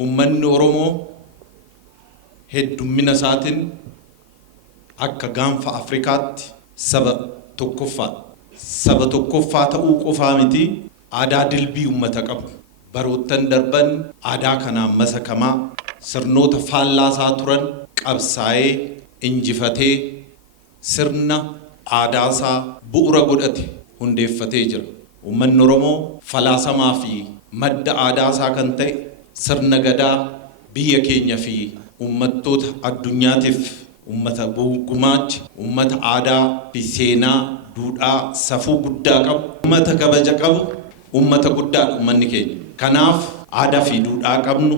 ummanni Oromoo heddummina isaatiin akka gaanfa Afrikaatti saba tokkoffaa ta'uu qofaa miti aadaa dilbii uummata qabu. Baroottan darban aadaa kanaan masakamaa sirnoota faallaasaa turan qabsaa'ee injifatee sirna aadaasaa bu'uura godhate hundeeffatee jira. Uummanni Oromoo falaasamaa fi madda aadaasaa kan ta'e sirna gadaa biyya keenya fi uummattoota addunyaatiif uummata gumaacha, uummata aadaa fi seenaa, duudhaa, safuu guddaa qabu, uummata kabaja qabu, uummata guddaadha uummanni keenya. Kanaaf aadaa fi duudhaa qabnu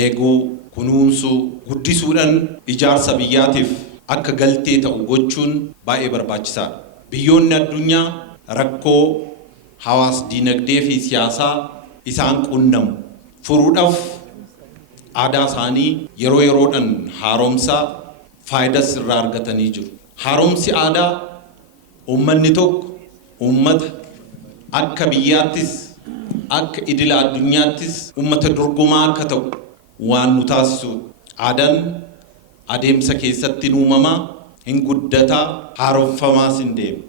eeguu, kunuunsuu, guddisuudhaan ijaarsa biyyaatiif akka galtee ta'u gochuun baay'ee barbaachisaadha. Biyyoonni addunyaa rakkoo hawaas dinagdee fi siyaasaa isaan qunnamu furuudhaaf aadaa isaanii yeroo yeroodhaan haaromsaa faayidaas irraa argatanii jiru. Haaromsi aadaa uummanni tokko uummata akka biyyaattis akka idila addunyaattis uummata dorgomaa akka ta'u waan nu taasisu. Aadaan adeemsa keessatti uumamaa hin guddataa haaromfamaas hin deema.